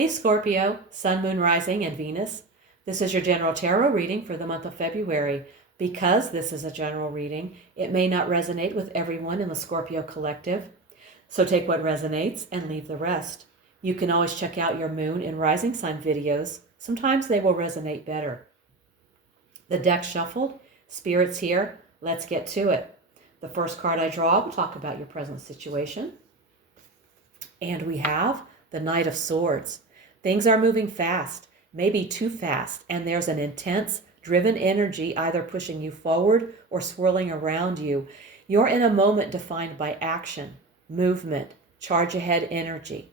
Hey Scorpio, Sun, Moon, Rising, and Venus. This is your general tarot reading for the month of February. Because this is a general reading, it may not resonate with everyone in the Scorpio collective. So take what resonates and leave the rest. You can always check out your Moon and Rising sign videos. Sometimes they will resonate better. The deck shuffled, spirits here, let's get to it. The first card I draw will talk about your present situation. And we have the Knight of Swords. Things are moving fast, maybe too fast, and there's an intense, driven energy either pushing you forward or swirling around you. You're in a moment defined by action, movement, charge ahead energy.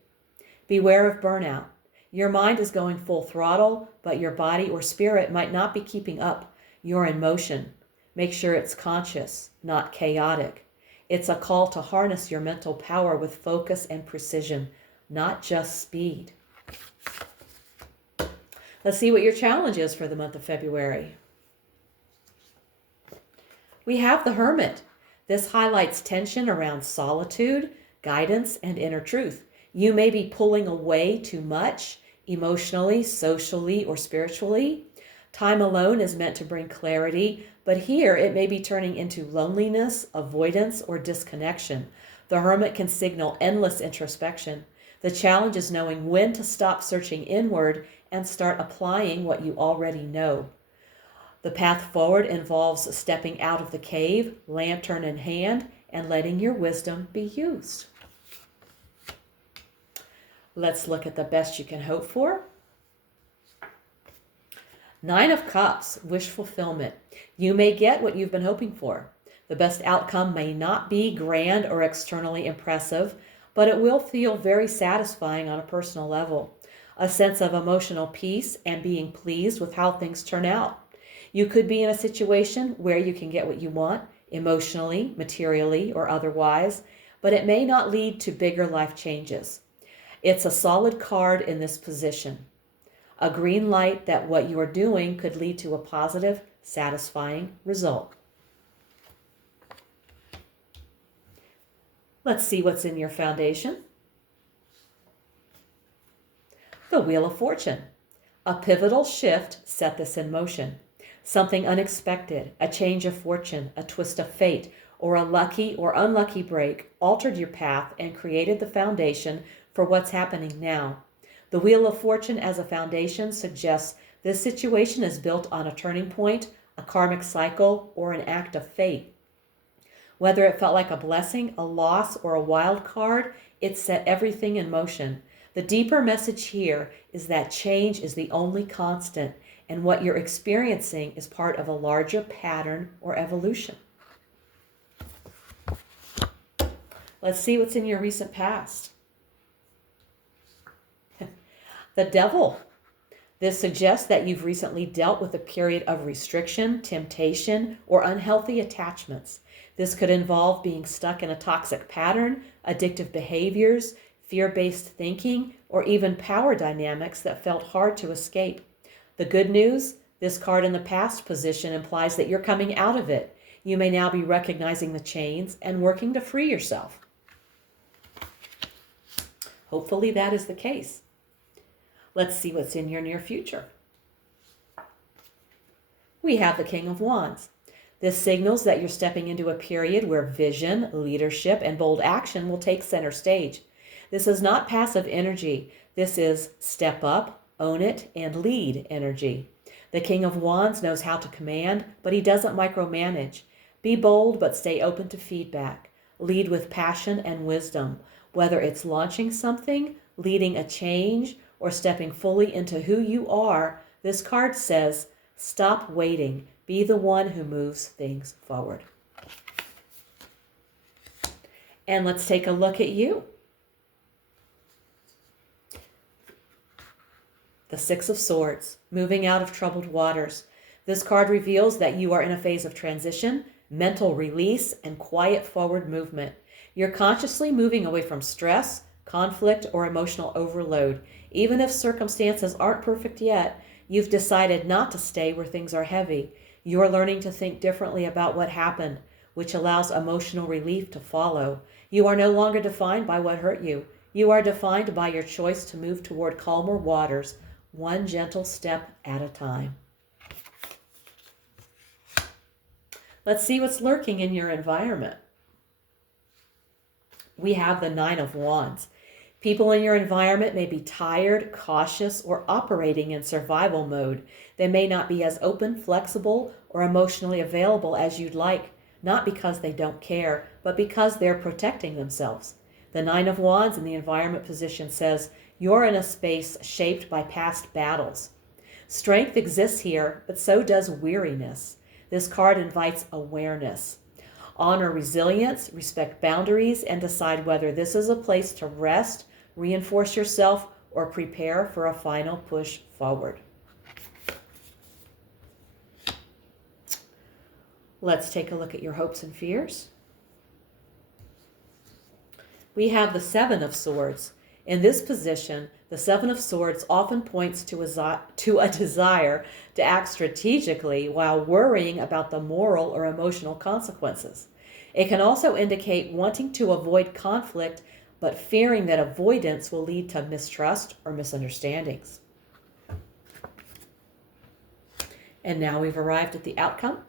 Beware of burnout. Your mind is going full throttle, but your body or spirit might not be keeping up. You're in motion. Make sure it's conscious, not chaotic. It's a call to harness your mental power with focus and precision, not just speed. Let's see what your challenge is for the month of February. We have the Hermit. This highlights tension around solitude, guidance, and inner truth. You may be pulling away too much, emotionally, socially, or spiritually. Time alone is meant to bring clarity, but here it may be turning into loneliness, avoidance, or disconnection. The Hermit can signal endless introspection. The challenge is knowing when to stop searching inward and start applying what you already know. The path forward involves stepping out of the cave, lantern in hand, and letting your wisdom be used. Let's look at the best you can hope for. Nine of Cups, wish fulfillment. You may get what you've been hoping for. The best outcome may not be grand or externally impressive, but it will feel very satisfying on a personal level. A sense of emotional peace and being pleased with how things turn out. You could be in a situation where you can get what you want, emotionally, materially, or otherwise, but it may not lead to bigger life changes. It's a solid card in this position. A green light that what you are doing could lead to a positive, satisfying result. Let's see what's in your foundation. The Wheel of Fortune. A pivotal shift set this in motion. Something unexpected, a change of fortune, a twist of fate, or a lucky or unlucky break altered your path and created the foundation for what's happening now. The Wheel of Fortune as a foundation suggests this situation is built on a turning point, a karmic cycle, or an act of fate. Whether it felt like a blessing, a loss, or a wild card, it set everything in motion. The deeper message here is that change is the only constant, and what you're experiencing is part of a larger pattern or evolution. Let's see what's in your recent past. The Devil. This suggests that you've recently dealt with a period of restriction, temptation, or unhealthy attachments. This could involve being stuck in a toxic pattern, addictive behaviors, fear-based thinking, or even power dynamics that felt hard to escape. The good news, this card in the past position implies that you're coming out of it. You may now be recognizing the chains and working to free yourself. Hopefully that is the case. Let's see what's in your near future. We have the King of Wands. This signals that you're stepping into a period where vision, leadership, and bold action will take center stage. This is not passive energy. This is step up, own it, and lead energy. The King of Wands knows how to command, but he doesn't micromanage. Be bold, but stay open to feedback. Lead with passion and wisdom. Whether it's launching something, leading a change, or stepping fully into who you are, this card says, stop waiting. Be the one who moves things forward. And let's take a look at you. The Six of Swords, moving out of troubled waters. This card reveals that you are in a phase of transition, mental release, and quiet forward movement. You're consciously moving away from stress, conflict, or emotional overload. Even if circumstances aren't perfect yet, you've decided not to stay where things are heavy. You're learning to think differently about what happened, which allows emotional relief to follow. You are no longer defined by what hurt you. You are defined by your choice to move toward calmer waters, one gentle step at a time. Let's see what's lurking in your environment. We have the Nine of Wands. People in your environment may be tired, cautious, or operating in survival mode. They may not be as open, flexible, or emotionally available as you'd like, not because they don't care, but because they're protecting themselves. The Nine of Wands in the environment position says, you're in a space shaped by past battles. Strength exists here, but so does weariness. This card invites awareness. Honor resilience, respect boundaries, and decide whether this is a place to rest, reinforce yourself, or prepare for a final push forward. Let's take a look at your hopes and fears. We have the Seven of Swords. In this position, the Seven of Swords often points to a desire to act strategically while worrying about the moral or emotional consequences. It can also indicate wanting to avoid conflict, but fearing that avoidance will lead to mistrust or misunderstandings. And now we've arrived at the outcome.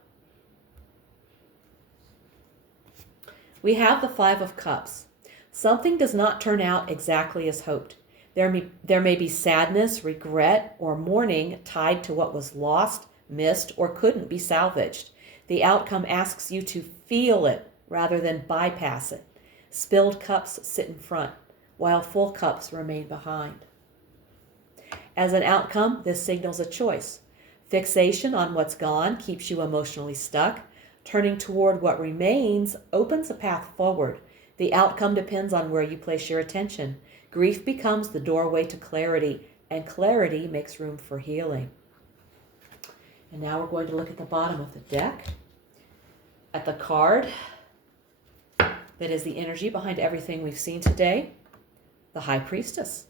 We have the Five of Cups. Something does not turn out exactly as hoped. There may be sadness, regret, or mourning tied to what was lost, missed, or couldn't be salvaged. The outcome asks you to feel it rather than bypass it. Spilled cups sit in front, while full cups remain behind. As an outcome, this signals a choice. Fixation on what's gone keeps you emotionally stuck. Turning toward what remains opens a path forward. The outcome depends on where you place your attention. Grief becomes the doorway to clarity, and clarity makes room for healing. And now we're going to look at the bottom of the deck, at the card that is the energy behind everything we've seen today, the High Priestess.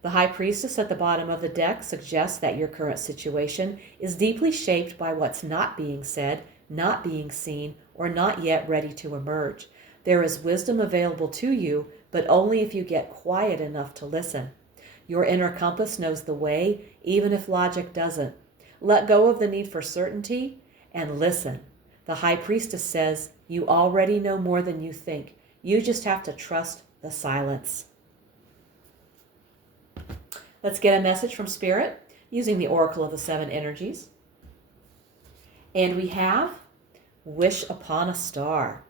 The High Priestess at the bottom of the deck suggests that your current situation is deeply shaped by what's not being said, not being seen, or not yet ready to emerge. There is wisdom available to you, but only if you get quiet enough to listen. Your inner compass knows the way, even if logic doesn't. Let go of the need for certainty and listen. The High Priestess says, you already know more than you think. You just have to trust the silence. Let's get a message from Spirit using the Oracle of the Seven Energies. And we have Wish Upon a Star.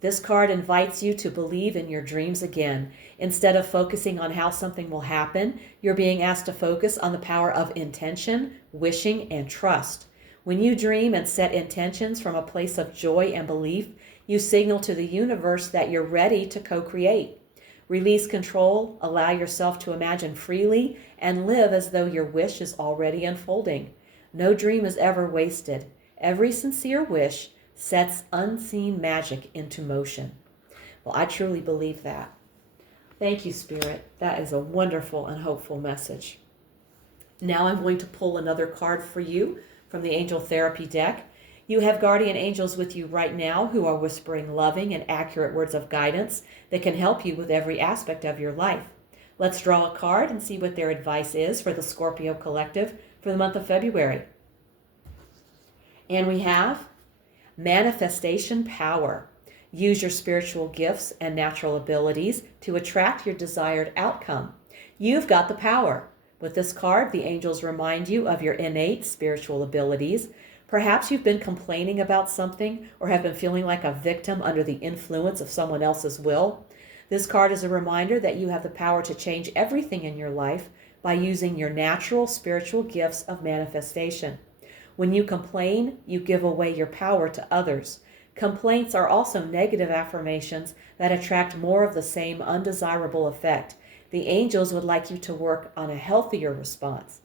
This card invites you to believe in your dreams again. Instead of focusing on how something will happen, you're being asked to focus on the power of intention, wishing, and trust. When you dream and set intentions from a place of joy and belief, you signal to the universe that you're ready to co-create. Release control, allow yourself to imagine freely, and live as though your wish is already unfolding. No dream is ever wasted. Every sincere wish sets unseen magic into motion. Well, I truly believe that. Thank you, Spirit. That is a wonderful and hopeful message. Now I'm going to pull another card for you from the Angel Therapy deck. You have guardian angels with you right now who are whispering loving and accurate words of guidance that can help you with every aspect of your life. Let's draw a card and see what their advice is for the Scorpio Collective for the month of February. And we have Manifestation Power. Use your spiritual gifts and natural abilities to attract your desired outcome. You've got the power. With this card, the angels remind you of your innate spiritual abilities. Perhaps you've been complaining about something or have been feeling like a victim under the influence of someone else's will. This card is a reminder that you have the power to change everything in your life by using your natural spiritual gifts of manifestation. When you complain, you give away your power to others. Complaints are also negative affirmations that attract more of the same undesirable effect. The angels would like you to work on a healthier response.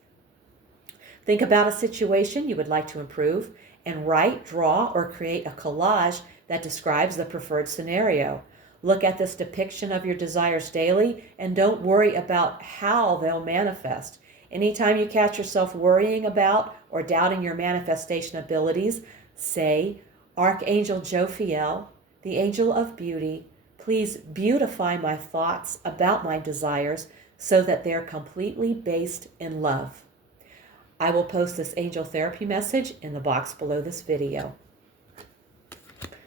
Think about a situation you would like to improve and write, draw, or create a collage that describes the preferred scenario. Look at this depiction of your desires daily and don't worry about how they'll manifest. Anytime you catch yourself worrying about or doubting your manifestation abilities, say, Archangel Jophiel, the angel of beauty, Please beautify my thoughts about my desires so that they're completely based in love. I will post this angel therapy message in the box below this video.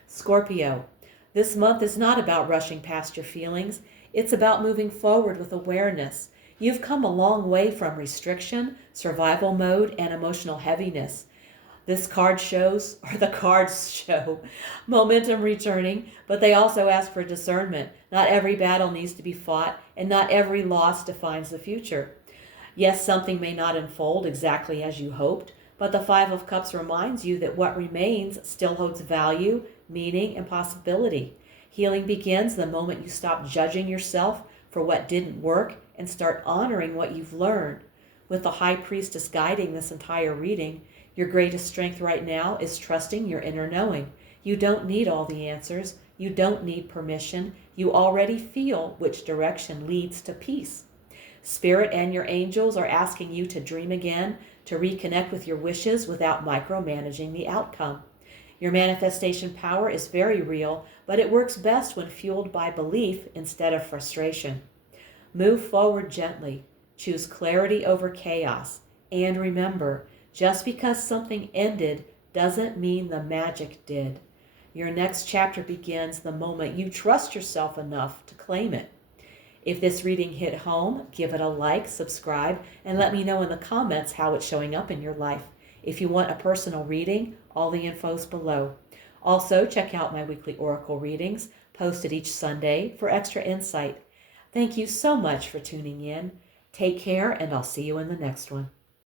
Scorpio, this month is not about rushing past your feelings. It's about moving forward with awareness. You've come a long way from restriction, survival mode, and emotional heaviness. The cards show momentum returning, but they also ask for discernment. Not every battle needs to be fought, and not every loss defines the future. Yes, something may not unfold exactly as you hoped, but the Five of Cups reminds you that what remains still holds value, meaning, and possibility. Healing begins the moment you stop judging yourself for what didn't work and start honoring what you've learned. With the High Priestess guiding this entire reading, your greatest strength right now is trusting your inner knowing. You don't need all the answers. You don't need permission. You already feel which direction leads to peace. Spirit and your angels are asking you to dream again, to reconnect with your wishes without micromanaging the outcome. Your manifestation power is very real, but it works best when fueled by belief instead of frustration. Move forward gently. Choose clarity over chaos. And remember, just because something ended doesn't mean the magic did. Your next chapter begins the moment you trust yourself enough to claim it. If this reading hit home, give it a like, subscribe, and let me know in the comments how it's showing up in your life. If you want a personal reading, all the info is below. Also, check out my weekly oracle readings, posted each Sunday, for extra insight. Thank you so much for tuning in. Take care, and I'll see you in the next one.